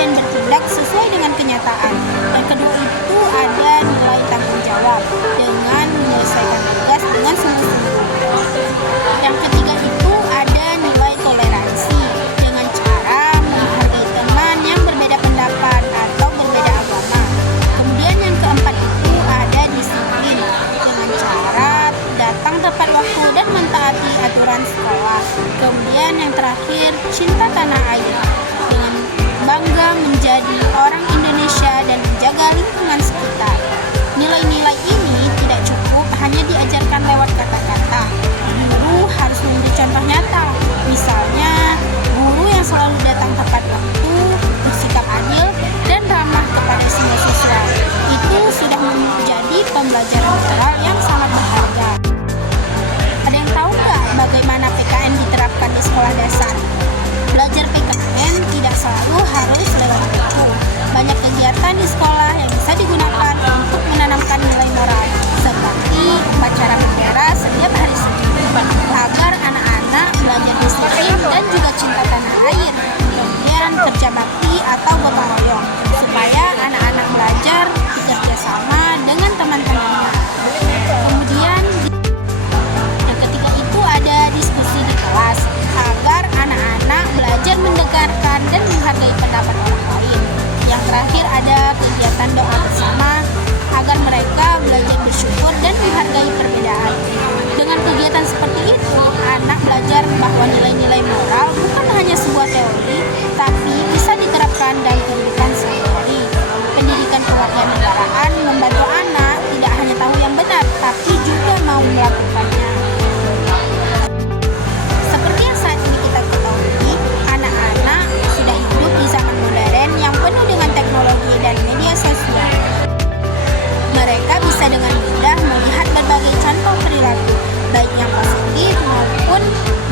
dan bertindak sesuai dengan kenyataan. Yang kedua itu ada nilai tanggung jawab dengan menyelesaikan tugas dengan sungguh-sungguh. Yang ketiga itu ada nilai toleransi dengan cara menghargai teman yang berbeda pendapat atau berbeda agama. Kemudian yang keempat itu ada disiplin dengan cara datang tepat waktu dan mentaati aturan sekolah. Kemudian yang terakhir, cinta tanah air dengan bangga menjadi orang Indonesia dan menjaga lingkungan sekitar. Nilai-nilai ini tidak cukup hanya diajarkan lewat kata-kata. Guru harus memberi contoh nyata. Misalnya, guru yang selalu datang tepat waktu, bersikap adil, dan ramah kepada semua siswa. Itu sudah menjadi pembelajaran moral yang sangat berharga. Ada yang tahu nggak bagaimana PKN diterapkan di sekolah dasar? Belajar PKN tidak selalu harus lewat buku. Banyak kegiatan di sekolah yang bisa digunakan untuk menanamkan nilai moral, seperti upacara bendera setiap hari Senin, agar anak-anak belajar disiplin dan juga cinta tanah air. Kemudian kerja bakti atau gotong royong, supaya anak-anak belajar bekerja sama dengan teman-temannya. Kemudian yang ketiga itu ada diskusi di kelas, agar anak-anak belajar mendengarkan dan menghargai pendapat orang lain. Yang terakhir ada kegiatan doa bersama, agar mereka belajar bersyukur dan menghargai perbedaan. Dengan kegiatan seperti itu, anak belajar bahwa nilai-nilai moral bukan hanya sebuah teori, tapi bisa diterapkan dalam kehidupan sehari-hari. Pendidikan kewarganegaraan membantu anak tidak hanya tahu yang benar, tapi juga mau melakukannya. Seperti yang saat ini kita ketahui, anak-anak sudah hidup di zaman modern yang penuh dengan teknologi dan media sosial. Mereka bisa dengan mudah melihat berbagai contoh perilaku, baik yang positif maupun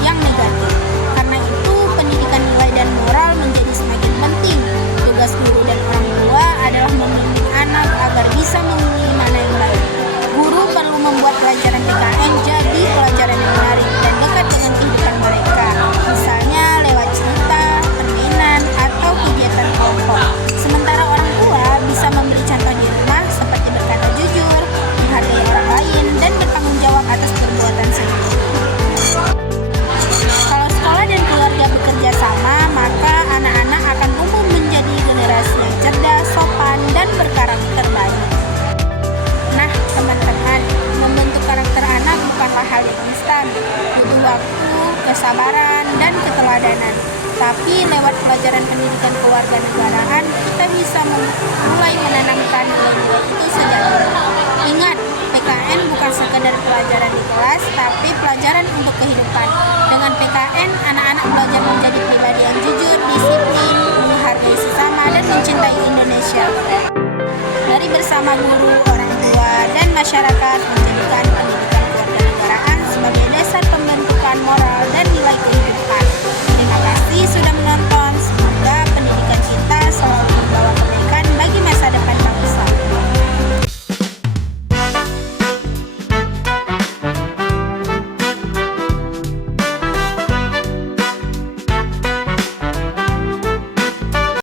yang negatif. Karena itu, pendidikan nilai dan moral menjadi semakin penting. Tugas guru dan orang tua adalah membimbing anak agar bisa memilih mana yang baik. Guru perlu membuat pelajaran PKN jadi pelajaran yang menarik dan dekat dengan kehidupan mereka, misalnya lewat cerita, permainan, atau kegiatan kelompok. Sementara orang tua bisa memberi contoh di rumah seperti berkata jujur, menghargai orang lain, dan bertanggung jawab atas perbuatan sendiri. Kalau sekolah dan keluarga bekerja sama, maka anak-anak akan tumbuh menjadi generasi yang cerdas, sopan, dan berkarakter baik. Nah, teman-teman, membentuk karakter anak bukanlah hal yang instan, butuh waktu, kesabaran, dan keteladanan. Tapi lewat pelajaran pendidikan kewarganegaraan, kita bisa mulai menanamkan nilai-nilai itu sejak dini. Ingat, PKN bukan sekedar pelajaran di kelas, tapi pelajaran untuk kehidupan. Dengan PKN, anak-anak belajar menjadi pribadi yang jujur, disiplin, menghargai sesama, dan mencintai Indonesia. Mari bersama guru, orang tua, dan masyarakat menjadikan